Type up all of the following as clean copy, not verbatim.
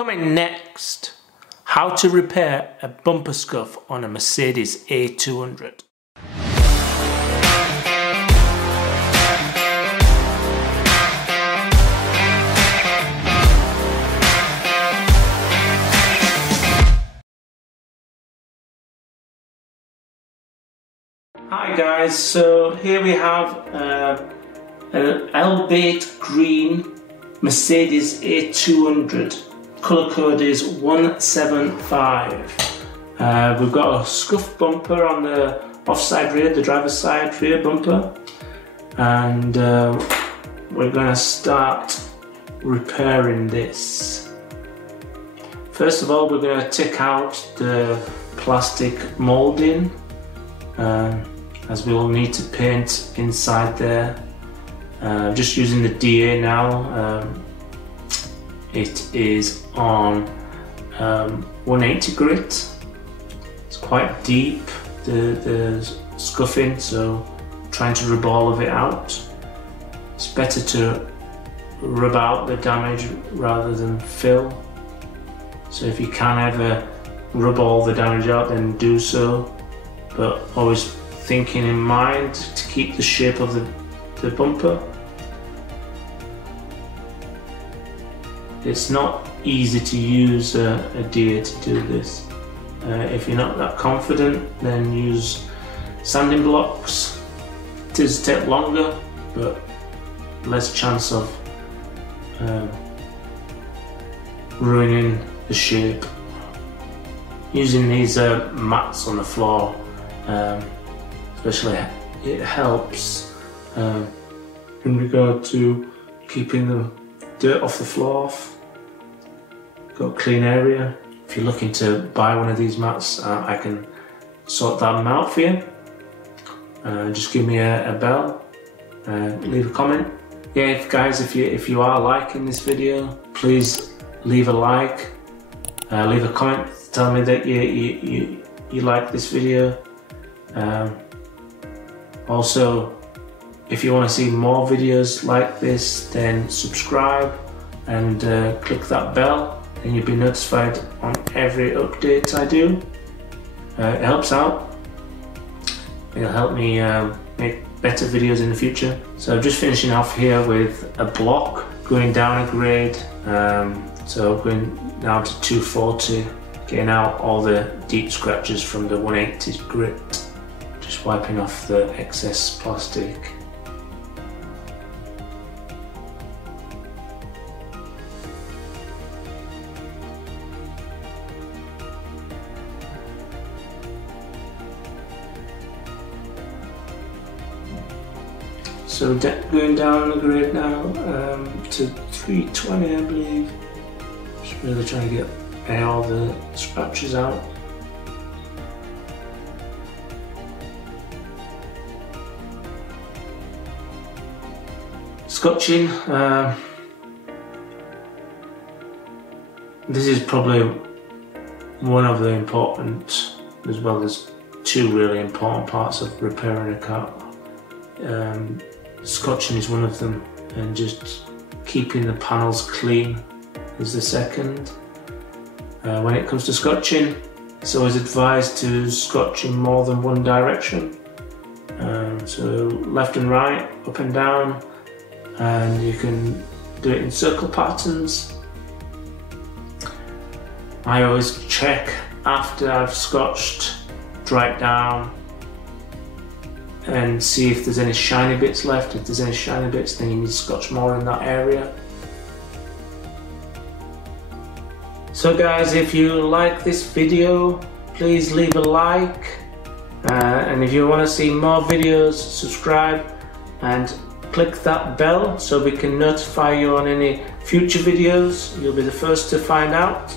Coming next, how to repair a bumper scuff on a Mercedes A200. Hi guys, so here we have an Elbate Green Mercedes A200. Colour code is 175. We've got a scuff bumper on the offside rear, the driver's side rear bumper, and we're going to start repairing this. First of all, we're going to take out the plastic moulding, as we will need to paint inside there. Just using the DA now. It is on 180 grit. It's quite deep, the scuffing, so trying to rub all of it out. It's better to rub out the damage rather than fill. So if you can ever rub all the damage out, then do so, but always thinking in mind to keep the shape of the bumper. It's not easy to use a DA to do this. If you're not that confident, then use sanding blocks. It does take longer, but less chance of ruining the shape. Using these mats on the floor, especially, it helps in regard to keeping the dirt off the floor off. Got a clean area. If you're looking to buy one of these mats, I can sort that out for you. Just give me a bell, leave a comment. Yeah, guys, if you are liking this video, please leave a like, leave a comment, tell me that you like this video. Also, if you want to see more videos like this, then subscribe and click that bell, and you'll be notified on every update I do. It helps out. It'll help me make better videos in the future. So I'm just finishing off here with a block, going down a grade. So going now to 240, getting out all the deep scratches from the 180 grit, just wiping off the excess plastic. So going down the grade now to 320, I believe. Just really trying to get all the scratches out. Scotching. This is probably one of the important, as well as two really important parts of repairing a car. Scotching is one of them, and just keeping the panels clean is the second. When it comes to scotching, it's always advised to scotch in more than one direction. So left and right, up and down, and you can do it in circle patterns. I always check after I've scotched, dry it down, and see if there's any shiny bits left. If there's any shiny bits, then you need to scotch more in that area. So guys, if you like this video, please leave a like, and if you want to see more videos, subscribe and click that bell so we can notify you on any future videos. You'll be the first to find out.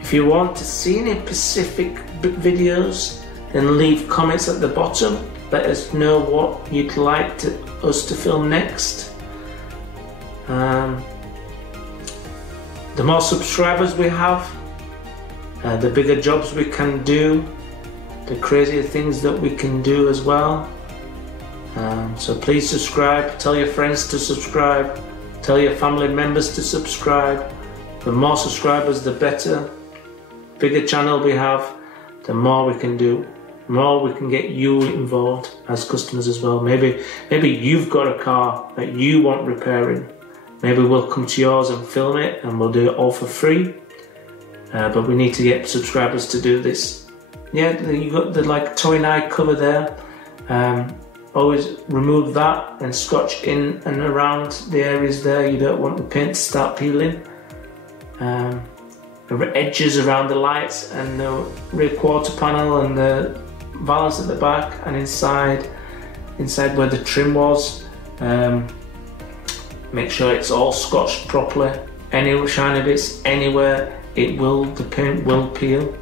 If you want to see any specific videos, then leave comments at the bottom. Let us know what you'd like us to film next. The more subscribers we have, the bigger jobs we can do, the crazier things that we can do as well. So please subscribe, tell your friends to subscribe, Tell your family members to subscribe. The more subscribers, the better. Bigger channel we have, the more we can do. The more we can get you involved as customers as well. Maybe you've got a car that you want repairing. Maybe we'll come to yours and film it, and we'll do it all for free. But we need to get subscribers to do this. Yeah, you got the like toy and eye cover there. Always remove that and scotch in and around the areas there. You don't want the paint to start peeling. The edges around the lights and the rear quarter panel and the valance at the back and inside where the trim was. Make sure it's all scotched properly. Any shiny bits anywhere, the paint will peel.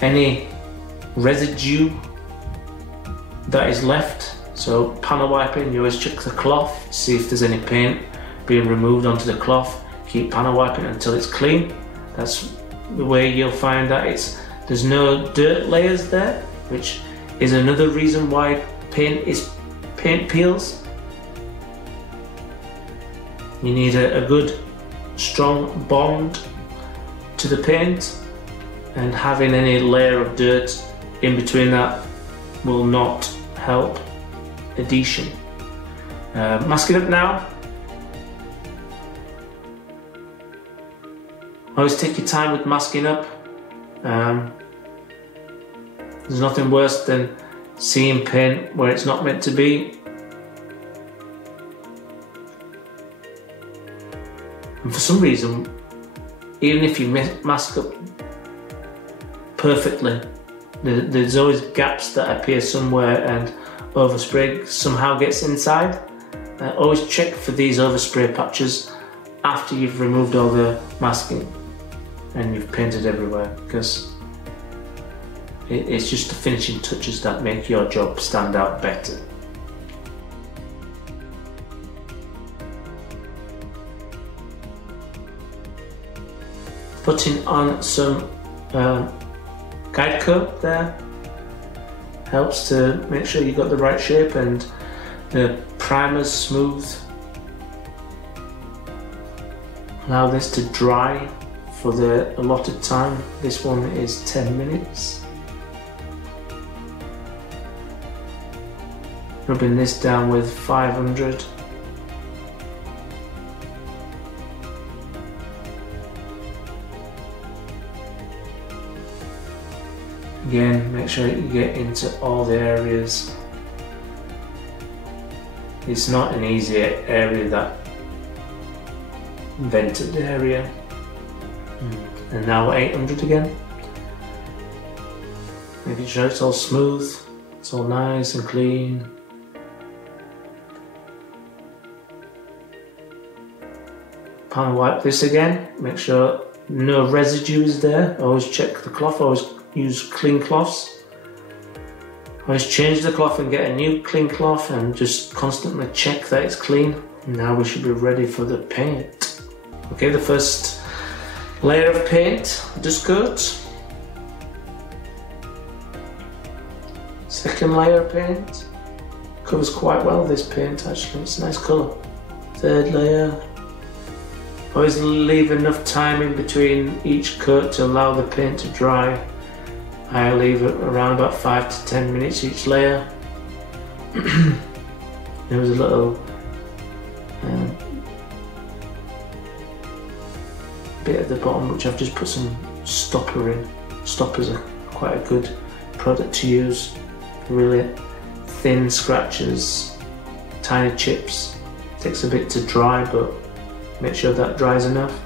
Any residue that is left, so panel wiping, you always check the cloth, see if there's any paint being removed onto the cloth. Keep panel wiping until it's clean. That's the way you'll find that there's no dirt layers there, which is another reason why paint peels. You need a good strong bond to the paint, and having any layer of dirt in between that will not help adhesion. Mask it up now. Always take your time with masking up. There's nothing worse than seeing paint where it's not meant to be. And for some reason, even if you mask up perfectly, there's always gaps that appear somewhere and overspray somehow gets inside. Always check for these overspray patches after you've removed all the masking and you've painted everywhere, because it's just the finishing touches that make your job stand out better. Putting on some guide coat there helps to make sure you've got the right shape and the primer's smooth. Allow this to dry for the allotted time. This one is 10 minutes. Rubbing this down with 500. Again, make sure you get into all the areas. It's not an easy area, that vented area. And now 800 again. Making sure it's all smooth, it's all nice and clean. Panel wipe this again, make sure no residue is there. Always check the cloth, always use clean cloths. Always change the cloth and get a new clean cloth, and just constantly check that it's clean. Now we should be ready for the paint. Okay, the first layer of paint, dust coat. Second layer of paint. Covers quite well, this paint actually, it's a nice colour. Third layer. Always leave enough time in between each coat to allow the paint to dry. I leave it around about 5 to 10 minutes each layer. There was a little bit at the bottom which I've just put some stopper in. Stoppers are quite a good product to use. Really thin scratches, tiny chips. Takes a bit to dry, but make sure that dries enough.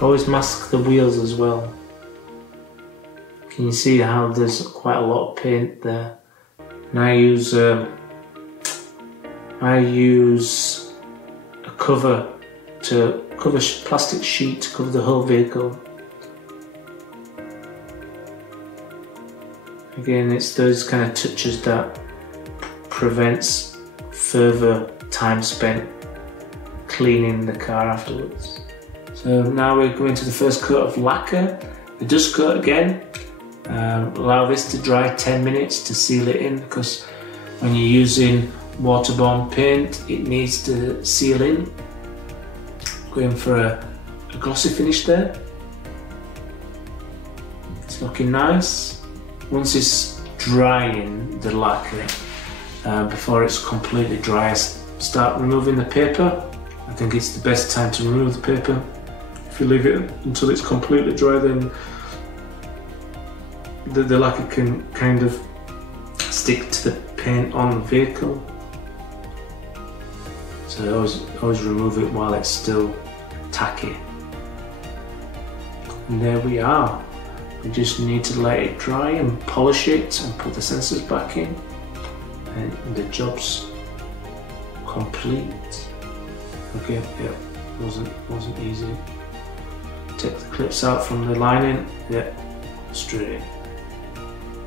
Always mask the wheels as well. Can you see how there's quite a lot of paint there? And I use a cover to cover plastic sheet to cover the whole vehicle. Again, it's those kind of touches that prevents further time spent cleaning the car afterwards. So now we're going to the first coat of lacquer, the dust coat again. Allow this to dry 10 minutes to seal it in, because when you're using waterborne paint, it needs to seal in. Going for a glossy finish there. It's looking nice. Once it's drying, the lacquer, before it's completely dry, start removing the paper. I think it's the best time to remove the paper. If you leave it until it's completely dry, then the lacquer can kind of stick to the paint on the vehicle. So always remove it while it's still tacky. And there we are. We just need to let it dry and polish it and put the sensors back in, and the job's complete. Okay, yeah, wasn't easy. Take the clips out from the lining, yeah, straight in.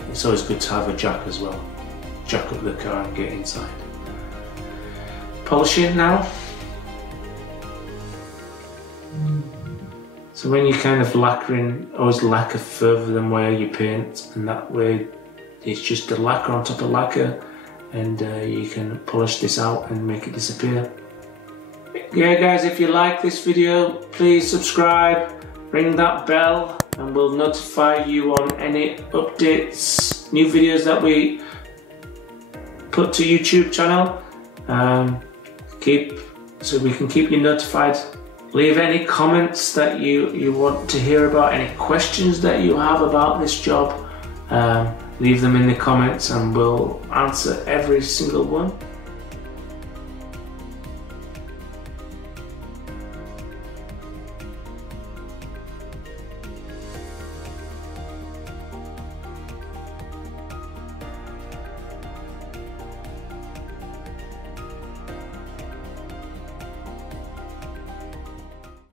It's always good to have a jack as well. Jack up the car and get inside. Polish it now. So when you're kind of lacquering, always lacquer further than where you paint, and that way it's just the lacquer on top of lacquer, and you can polish this out and make it disappear. Yeah guys, if you like this video, please subscribe, ring that bell, and we'll notify you on any updates, new videos that we put to YouTube channel. So we can keep you notified. Leave any comments that you want to hear about, any questions that you have about this job. Leave them in the comments and we'll answer every single one.